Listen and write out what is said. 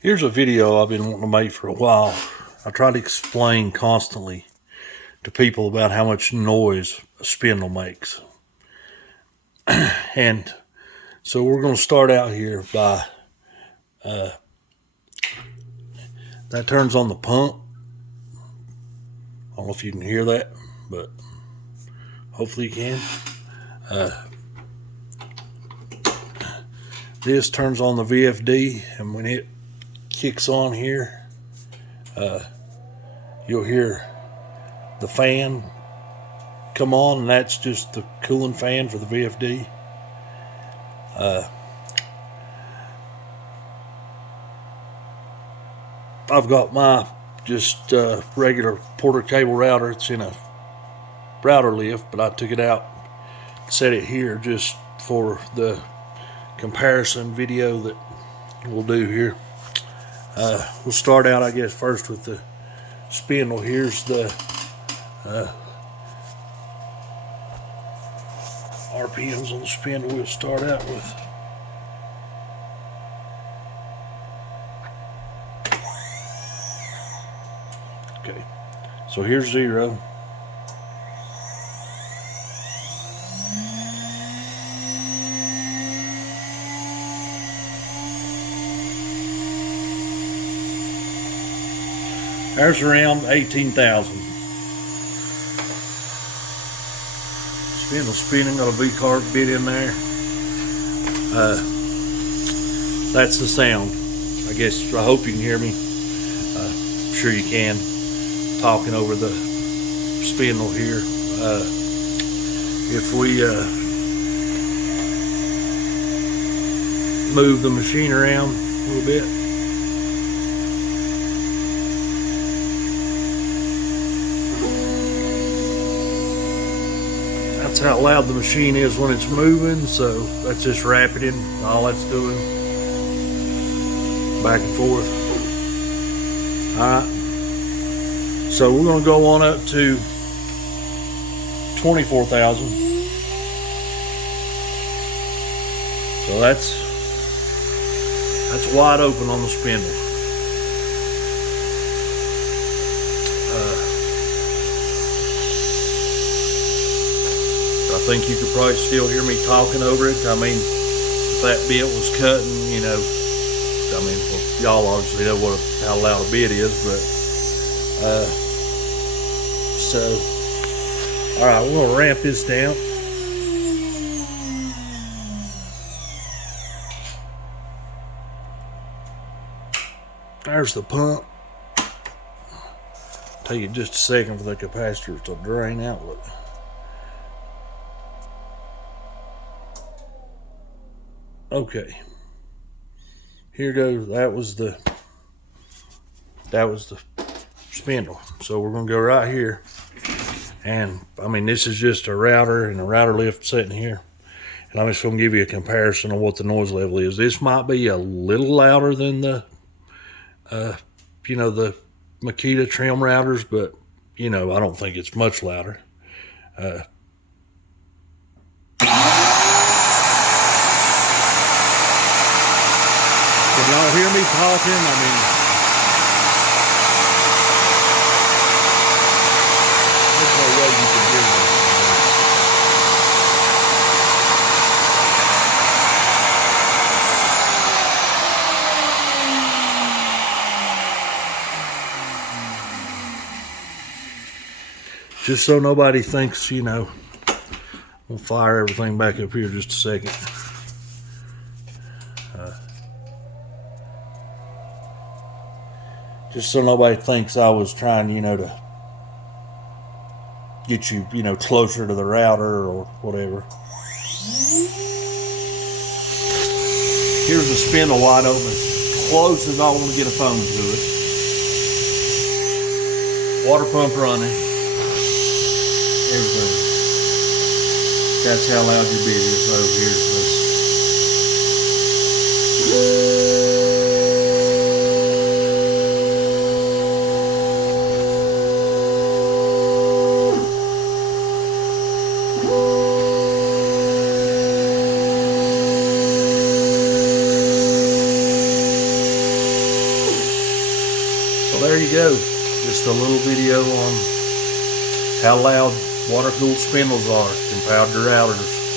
Here's a video I've been wanting to make for a while. I try to explain constantly to people about how much noise a spindle makes. And so we're going to start out here by, that turns on the pump. I don't know if you can hear that, but hopefully you can. This turns on the VFD, and when it kicks on here, you'll hear the fan come on, and that's just the cooling fan for the VFD. I've got my just regular Porter cable router. It's in a router lift, but I took it out, set it here just for the comparison video that we'll do here. We'll start out, I guess, first with the spindle. Here's the RPMs on the spindle. We'll start out with. Okay, so here's 0. There's around 18,000. Spindle spinning, got a V-carb bit in there. That's the sound. I guess, I hope you can hear me. I'm sure you can. Talking over the spindle here. If we move the machine around a little bit. That's how loud the machine is when it's moving, so that's just rapiding, all that's doing. Back and forth. Alright. So we're going to go on up to 24,000. So that's wide open on the spindle. I think you could probably still hear me talking over it. I mean, if that bit was cutting, you know, I mean, well, y'all obviously know how loud a bit is, but so, all right, we're gonna ramp this down. There's the pump. Take it just a second for the capacitor to drain out. Look. Okay, here goes. That was the spindle. So we're gonna go right here, and I mean, this is just a router and a router lift sitting here, and I'm just gonna give you a comparison of what the noise level is. This might be a little louder than the you know, the Makita trim routers, but you know, I don't think it's much louder. Can y'all hear me talking? I mean, there's no way you can hear me. Just so nobody thinks, you know, we'll fire everything back up here just a second. Just so nobody thinks I was trying, you know, to get you, you know, closer to the router or whatever. Here's the spindle wide open, close as I want to get a phone to it. Water pump running. Everything. That's how loud your bit is over here. So there you go. Just a little video on how loud water-cooled spindles are compared to routers.